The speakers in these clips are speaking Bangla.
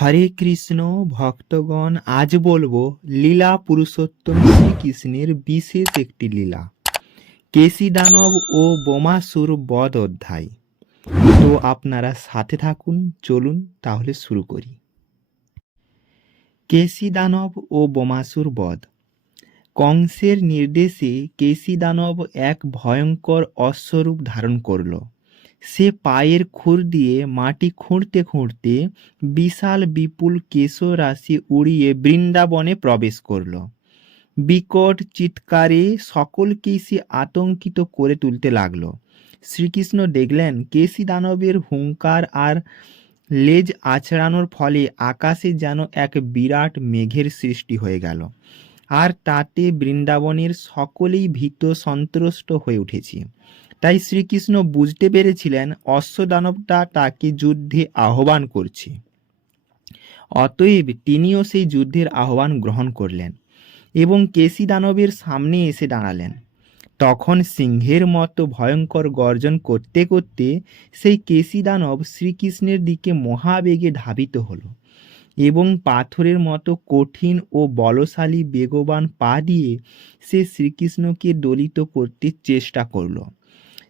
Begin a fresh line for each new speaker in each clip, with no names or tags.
হরে কৃষ্ণ, ভক্তগণ, আজ বলব, লীলা পুরুষোত্তম শ্রীকৃষ্ণের বিশেষ একটি লীলা। কেশী দানব ও বোমাসুর বধ অধ্যায়। তো আপনারা সাথে থাকুন, চলুন তাহলে শুরু করি। কেশী দানব ও বোমাসুর বধ। কংসের নির্দেশে কেশী দানব এক ভয়ঙ্কর অশ্বরূপ ধারণ করল। সে পায়ের খুর দিয়ে মাটি খুঁড়তে খুঁড়তে বিশাল বিপুল কেশর রাশি উড়িয়ে বৃন্দাবনে প্রবেশ করল। বিকট চিৎকারে সকলকেই সে আতঙ্কিত করে তুলতে লাগল। শ্রীকৃষ্ণ দেখলেন কেশি দানবের হুঙ্কার আর লেজ আছড়ানোর ফলে আকাশে যেন এক বিরাট মেঘের সৃষ্টি হয়ে গেল। আর তাতে বৃন্দাবনের সকলেই ভীত সন্ত্রস্ত হয়ে উঠেছে। তাই শ্রীকৃষ্ণ বুঝতে পেরেছিলেন অশ্বদানবটা তাকে যুদ্ধে আহ্বান করছে। অতএব তিনিও সেই যুদ্ধের আহ্বান গ্রহণ করলেন এবং কেশি দানবের সামনে এসে দাঁড়ালেন। তখন সিংহের মতো ভয়ঙ্কর গর্জন করতে করতে সেই কেশি দানব শ্রীকৃষ্ণের দিকে মহাবেগে ধাবিত হলো এবং পাথরের মতো কঠিন ও বলশালী বেগবান পা দিয়ে সে শ্রীকৃষ্ণকে দলিত করতে চেষ্টা করল।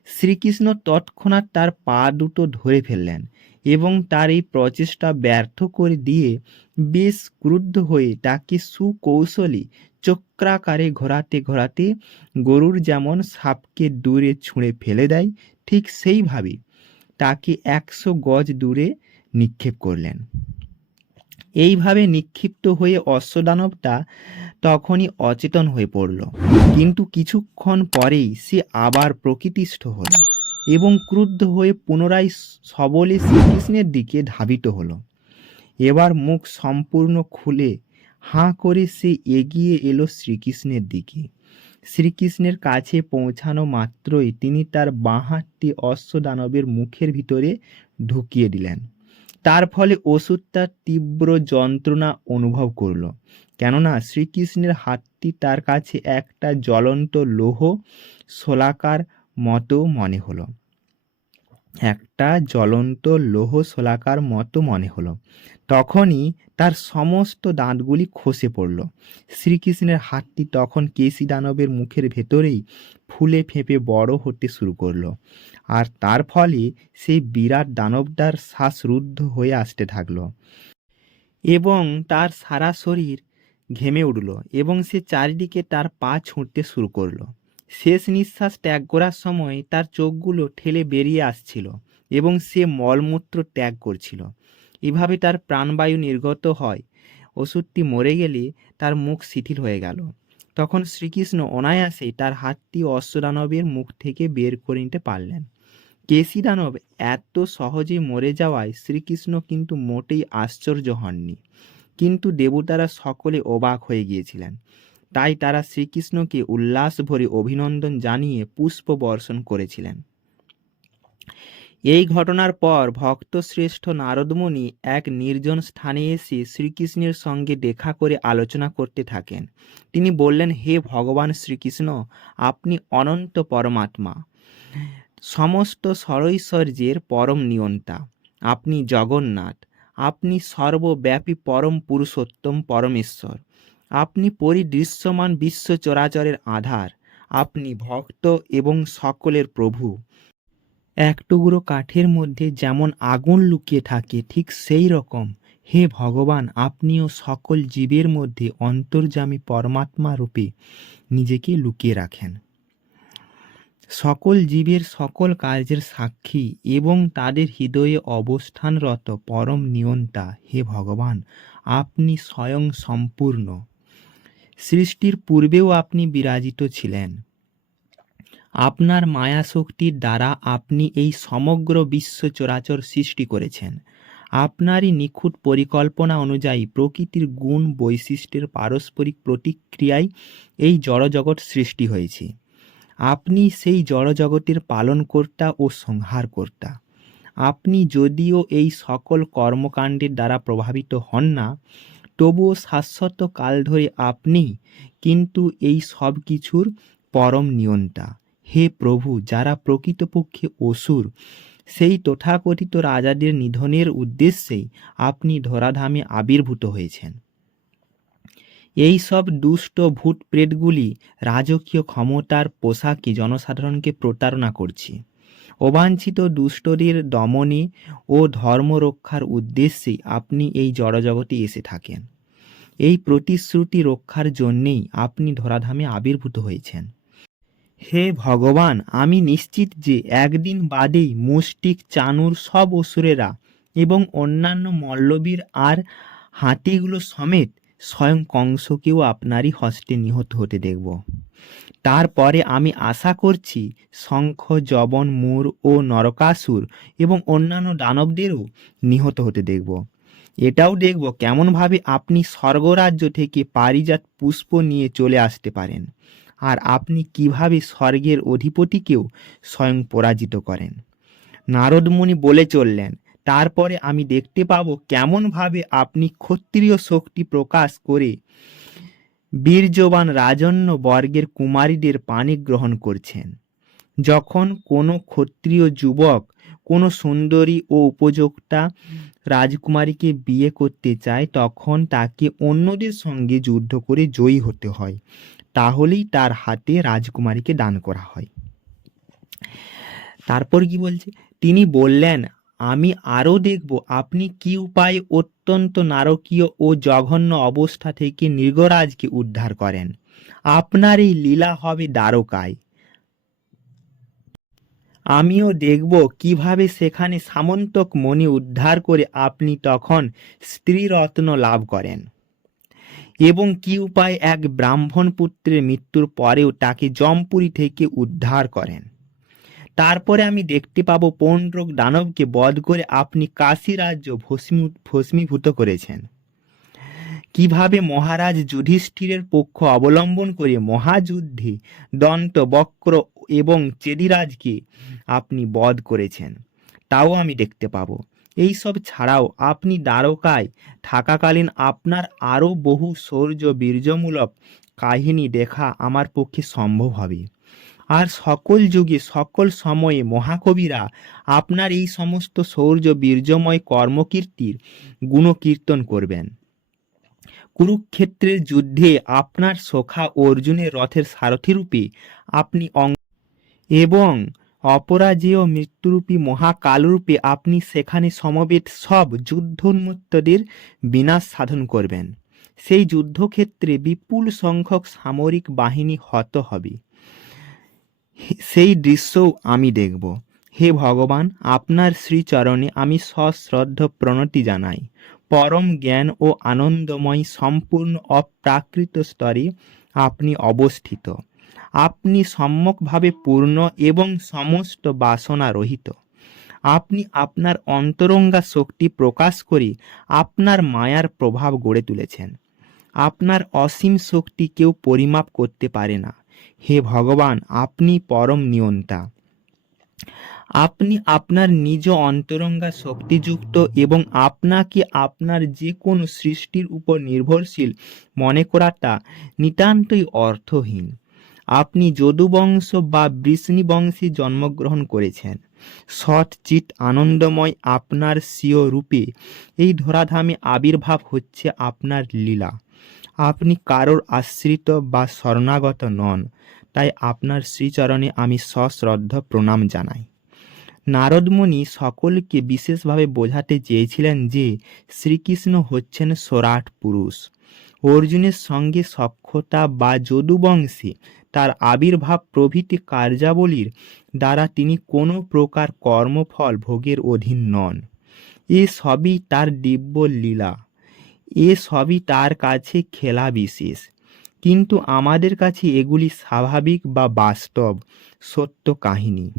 শ্রীকৃষ্ণ তৎক্ষণাৎ তার পা দুটো ধরে ফেললেন এবং তার এই প্রচেষ্টা ব্যর্থ করে দিয়ে বেশ ক্রুদ্ধ হয়ে তাকে সুকৌশলী চক্রাকারে ঘোরাতে ঘোরাতে গরুর যেমন সাপকে দূরে ছুঁড়ে ফেলে দেয়, ঠিক সেইভাবে তাকে একশো গজ দূরে নিক্ষেপ করলেন। এইভাবে নিক্ষিপ্ত হয়ে অশ্বদানবটা তখনই অচেতন হয়ে পড়ল। কিন্তু কিছুক্ষণ পরেই সে আবার প্রকৃতিস্থ হল এবং ক্রুদ্ধ হয়ে পুনরায় সবলে শ্রীকৃষ্ণের দিকে ধাবিত হলো। এবার মুখ সম্পূর্ণ খুলে হাঁ করে সে এগিয়ে এলো শ্রীকৃষ্ণের দিকে। শ্রীকৃষ্ণের কাছে পৌঁছানো মাত্রই তিনি তার বাঁ হাতটি অশ্বদানবের মুখের ভিতরে ঢুকিয়ে দিলেন। তার ফলে ওষুধটা তীব্র যন্ত্রণা অনুভব করল। কেননা শ্রীকৃষ্ণের হাতটি তার কাছে একটা জ্বলন্ত লৌহ, শোলাকার মতো মনে হলো। একটা জ্বলন্ত লৌহ শোলাকার মতো মনে হলো। তখনই তার সমস্ত দাঁতগুলি খসে পড়ল। শ্রীকৃষ্ণের হাতটি তখন কেশী দানবের মুখের ভেতরেই ফুলে ফেঁপে বড় হতে শুরু করল। আর তার ফলে সেই বিরাট দানবটার শ্বাসরুদ্ধ হয়ে আসতে থাকল। এবং তার সারা শরীর ঘেমে উঠল এবং সে চারিদিকে তার পা ছুঁড়তে শুরু করল। শেষ নিঃশ্বাস ত্যাগ করার সময় তার চোখগুলো ঠেলে বেরিয়ে আসছিল এবং সে মলমূত্র ত্যাগ করছিল। এভাবে তার প্রাণবায়ু নির্গত হয়। ওষুধটি মরে গেলে তার মুখ শিথিল হয়ে গেল। তখন শ্রীকৃষ্ণ অনায়াসে তার হাতটি অশ্বদানবের মুখ থেকে বের করে নিতে পারলেন। কেশী দানব এত সহজে মরে যাওয়ায় শ্রীকৃষ্ণ কিন্তু মোটেই আশ্চর্য হননি। কিন্তু দেবতারা সকলে অবাক হয়ে গিয়েছিলেন। তাই তারা শ্রীকৃষ্ণকে উল্লাস ভরে অভিনন্দন জানিয়ে পুষ্প বর্ষণ করেছিলেন। এই ঘটনার পর ভক্তশ্রেষ্ঠ নারদমণি এক নির্জন স্থানে এসে শ্রীকৃষ্ণের সঙ্গে দেখা করে আলোচনা করতে থাকেন। তিনি বললেন, হে ভগবান শ্রীকৃষ্ণ, আপনি অনন্ত পরমাত্মা। সমস্ত সরৈশ্বর্যের পরম নিয়ন্তা। আপনি জগন্নাথ। আপনি সর্বব্যাপী পরম পুরুষোত্তম পরমেশ্বর। আপনি পরিদৃশ্যমান বিশ্ব চরাচরের আধার, আপনি ভক্ত এবং সকলের প্রভু। এক টুকরো কাঠের মধ্যে যেমন আগুন লুকিয়ে থাকে, ঠিক সেই রকম। হে ভগবান, আপনিও সকল জীবের মধ্যে অন্তর্যামী পরমাত্মা রূপে নিজেকে লুকিয়ে রাখেন। সকল জীবের সকল কার্যের সাক্ষী এবং তাদের হৃদয়ে অবস্থানরত পরম নিয়ন্তা। হে ভগবান, আপনি স্বয়ং সম্পূর্ণ। সৃষ্টির পূর্বেও আপনি বিরাজিত ছিলেন। আপনার মায়া শক্তির দ্বারা আপনি এই সমগ্র বিশ্ব চরাচর সৃষ্টি করেছেন। আপনারই নিখুঁত পরিকল্পনা অনুযায়ী প্রকৃতির গুণ বৈশিষ্ট্যের পারস্পরিক প্রতিক্রিয়ায় এই জড়জগৎ সৃষ্টি হয়েছে। আপনি সেই জড়জগতের পালনকর্তা ও সংহারকর্তা। আপনি যদিও এই সকল কর্মকাণ্ডের দ্বারা প্রভাবিত হন না তবুও শাশ্বত কাল ধরে আপনি কিন্তু এই সব কিছুর পরম নিয়ন্তা। হে প্রভু, যারা প্রকৃতপক্ষে অসুর, সেই তথাকথিত রাজাদের নিধনের উদ্দেশ্যেই আপনি ধরাধামে আবির্ভূত হয়েছেন। এই সব দুষ্ট ভূত প্রেতগুলি রাজকীয় ক্ষমতার পোশাকে জনসাধারণকে প্রতারণা করছে। অবাঞ্ছিত দুষ্টদের দমনে ও ধর্ম রক্ষার উদ্দেশ্যেই আপনি এই জড়জগতে এসে থাকেন। এই প্রতিশ্রুতি রক্ষার জন্যেই আপনি ধরাধামে আবির্ভূত হয়েছেন। হে ভগবান, আমি নিশ্চিত যে একদিন বাদেই মুষ্টিক, চানুর সব অসুরেরা এবং অন্যান্য মল্লবীর আর হাতিগুলো সমেত স্বয়ং কংসকেও আপনারই হস্তে নিহত হতে দেখব। তারপরে আমি আশা করছি শঙ্খ জবন মূর ও নরকাসুর এবং অন্যান্য দানবদেরও নিহত হতে দেখব। এটাও দেখব কেমনভাবে আপনি স্বর্গরাজ্য থেকে পারিজাত পুষ্প নিয়ে চলে আসতে পারেন আর আপনি কীভাবে স্বর্গের অধিপতিকেও স্বয়ং পরাজিত করেন। নারদমুনি বলে চললেন, তারপরে আমি দেখতে পাব কেমনভাবে আপনি ক্ষত্রিয় শক্তি প্রকাশ করে বীর্যবান রাজন্য বর্গের কুমারীদের পানি গ্রহণ করছেন। যখন কোনো ক্ষত্রিয় যুবক, কোনো সুন্দরী ও উপযোক্তা রাজকুমারীকে বিয়ে করতে চায়, তখন তাকে অন্যদের সঙ্গে যুদ্ধ করে জয়ী হতে হয়। তাহলেই তার হাতে রাজকুমারীকে দান করা হয়। তারপর কি বলছে? তিনি বললেন আমি আরও দেখব আপনি কি উপায়ে অত্যন্ত নারকীয় ও জঘন্য অবস্থা থেকে মৃগরাজকে উদ্ধার করেন। আপনার এই লীলা হবে দ্বারকায়। আমিও দেখব কীভাবে সেখানে সামন্তক মণি উদ্ধার করে আপনি তখন স্ত্রীরত্ন লাভ করেন। এবং কি উপায় এক ব্রাহ্মণ পুত্রের মৃত্যুর পরেও তাকে জমপুরি থেকে উদ্ধার করেন। তারপরে আমি দেখতে পাবো পৌণ্ড্রক দানবকে বধ করে আপনি কাশী রাজ্য ভস্মী ভস্মীভূত করেছেন। কীভাবে মহারাজ যুধিষ্ঠিরের পক্ষ অবলম্বন করে মহাযুদ্ধে দন্ত, বক্র এবং চেদিরাজকে আপনি বধ করেছেন, তাও আমি দেখতে পাবো। এই সব ছাড়াও আপনি দ্বারকায় থাকাকালীন আপনার আরও বহু শৌর্য বীর্যমূলক কাহিনী দেখা আমার পক্ষে সম্ভব হবে। আর সকল যুগে, সকল সময়ে মহাকবিরা আপনার এই সমস্ত শৌর্য বীর্যময় কর্মকীর্তির গুণকীর্তন করবেন। কুরুক্ষেত্রের যুদ্ধে আপনার সখা অর্জুনের রথের সারথিরূপে আপনি অং এবং অপরাজেয় মৃত্যুরূপী মহাকালরূপে আপনি সেখানে সমবেত সব যুদ্ধোন্মত্তদের বিনাশ সাধন করবেন। সেই যুদ্ধক্ষেত্রে বিপুল সংখ্যক সামরিক বাহিনী হত হবে। সেই দৃশ্যও আমি দেখব। হে ভগবান, আপনার শ্রীচরণে আমি সশ্রদ্ধ প্রণতি জানাই। পরম জ্ঞান ও আনন্দময় সম্পূর্ণ অপ্রাকৃত স্তরে আপনি অবস্থিত। আপনি সম্যকভাবে পূর্ণ এবং সমস্ত বাসনা রহিত। আপনি আপনার অন্তরঙ্গা শক্তি প্রকাশ করে আপনার মায়ার প্রভাব গড়ে তুলেছেন। আপনার অসীম শক্তি কেউ পরিমাপ করতে পারে না। হে ভগবান, আপনি পরম নিয়ন্তা। আপনি আপনার নিজ অন্তরঙ্গা শক্তিযুক্ত এবং আপনাকে আপনার যে কোনো সৃষ্টির উপর নির্ভরশীল মনে করাটা নিতান্তই অর্থহীন। আপনি যদুবংশ বা বৃষ্ণি বংশে জন্মগ্রহণ করেছেন। সৎ চিত আনন্দময় আপনার স্বীয় রূপে এই ধরাধামে আবির্ভাব হচ্ছে আপনার লীলা। আপনি কারোর আশ্রিত বা শরণাগত নন, তাই আপনার শ্রীচরণে আমি সশ্রদ্ধ প্রণাম জানাই। নারদমণি সকলকে বিশেষভাবে বোঝাতে চেয়েছিলেন যে শ্রীকৃষ্ণ হচ্ছেন সরাট পুরুষ। অর্জুনের সঙ্গে সক্ষতা বা যদুবংশে তার আবির্ভাব প্রভৃতি কার্যাবলীর দ্বারা তিনি কোনো প্রকার কর্মফল ভোগের অধীন নন। এ সবই তার দিব্য লীলা। এ সবই তার কাছে খেলা বিশেষ। কিন্তু আমাদের কাছে এগুলি স্বাভাবিক বা বাস্তব, সত্য কাহিনী।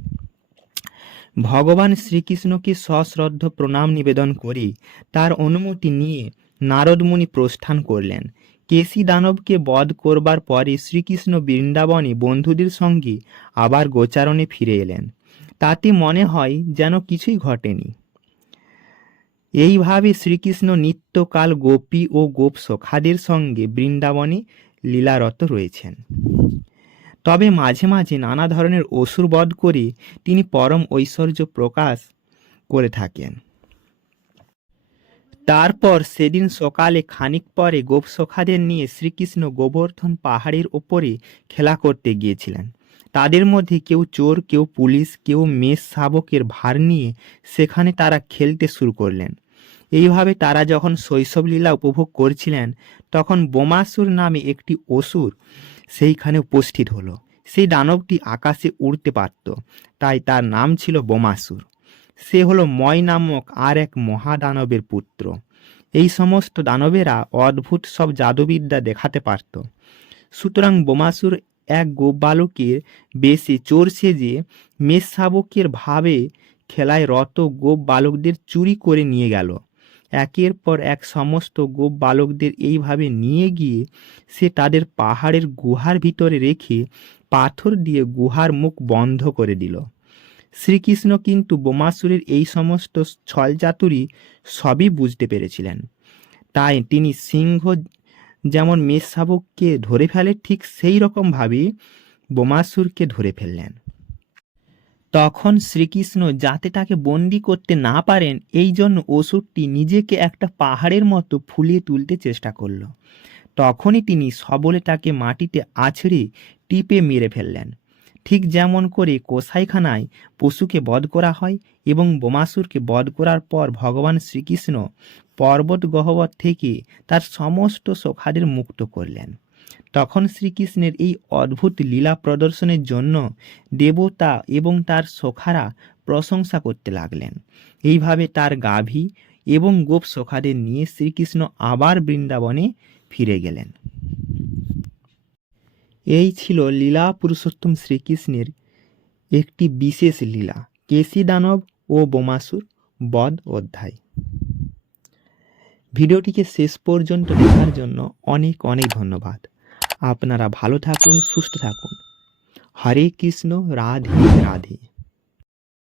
ভগবান শ্রীকৃষ্ণকে সশ্রদ্ধ প্রণাম নিবেদন করে তার অনুমতি নিয়ে নারদমুনি প্রস্থান করলেন। কেশি দানবকে বধ করবার পরে শ্রীকৃষ্ণ বৃন্দাবনে বন্ধুদের সঙ্গে আবার গোচারণে ফিরে এলেন। তাতে মনে হয় যেন কিছুই ঘটেনি। এইভাবে শ্রীকৃষ্ণ নিত্যকাল গোপী ও গোপ সখাদের সঙ্গে বৃন্দাবনে লীলারত রয়েছেন। তবে মাঝে মাঝে নানা ধরনের অসুর বধ করে তিনি পরম ঐশ্বর্য প্রকাশ করে থাকেন। তারপর সেদিন সকালে খানিক পরে গোপসখাদের নিয়ে শ্রীকৃষ্ণ গোবর্ধন পাহাড়ের ওপরে খেলা করতে গিয়েছিলেন। তাদের মধ্যে কেউ চোর, কেউ পুলিশ, কেউ মেষ শাবকের ভার নিয়ে সেখানে তারা খেলতে শুরু করলেন। এইভাবে তারা যখন শৈশব লীলা উপভোগ করছিলেন, তখন বোমাসুর নামে একটি অসুর সেইখানে উপস্থিত হলো। সেই দানবটি আকাশে উড়তে পারত, তাই তার নাম ছিল বোমাসুর। সে হলো ময় নামক আর এক মহাদানবের পুত্র। এই সমস্ত দানবেরা অদ্ভুত সব জাদুবিদ্যা দেখাতে পারত। সুতরাং বোমাসুর এক গোপ বালকের বেশে চোর সেজে মেষ শাবকের ভাবে খেলায় রত গোপ বালকদের চুরি করে নিয়ে গেল। একের পর এক সমস্ত গোপ বালকদের এইভাবে নিয়ে গিয়ে সে তাদের পাহাড়ের গুহার ভিতরে রেখে পাথর দিয়ে গুহার মুখ বন্ধ করে দিল। শ্রীকৃষ্ণ কিন্তু বোমাসুরের এই সমস্ত ছলচাতুরি সবই বুঝতে পেরেছিলেন। তাই তিনি সিংহ যেমন মেষ শাবককে ধরে ফেলে, ঠিক সেই রকমভাবে বোমাসুরকে ধরে ফেললেন। তখন শ্রীকৃষ্ণ যাতে তাকে বন্দি করতে না পারেন, এই জন্য অসুরটি নিজেকে একটা পাহাড়ের মতো ফুলিয়ে তুলতে চেষ্টা করল। তখনই তিনি সবলে তাকে মাটিতে আছড়ে টিপে মেরে ফেললেন। ঠিক যেমন করে কোসাইখানায় পশুকে বধ করা হয় এবং বোমাসুরকে বধ করার পর ভগবান শ্রীকৃষ্ণ পর্বত গহ্বর থেকে তার সমস্ত সখাদের মুক্ত করলেন। তখন শ্রীকৃষ্ণের এই অদ্ভুত লীলা প্রদর্শনের জন্য দেবতা এবং তার সখারা প্রশংসা করতে লাগলেন। এইভাবে তার গাভী এবং গোপ সখাদের নিয়ে শ্রীকৃষ্ণ আবার বৃন্দাবনে ফিরে গেলেন। এই ছিল লীলা পুরুষোত্তম শ্রীকৃষ্ণের একটি বিশেষ লীলা কেশী দানব ও বোমাসুর বধ অধ্যায়। ভিডিওটিকে শেষ পর্যন্ত দেখার জন্য অনেক অনেক ধন্যবাদ। আপনারা ভালো থাকুন সুস্থ থাকুন। হরে কৃষ্ণ রাধে রাধে।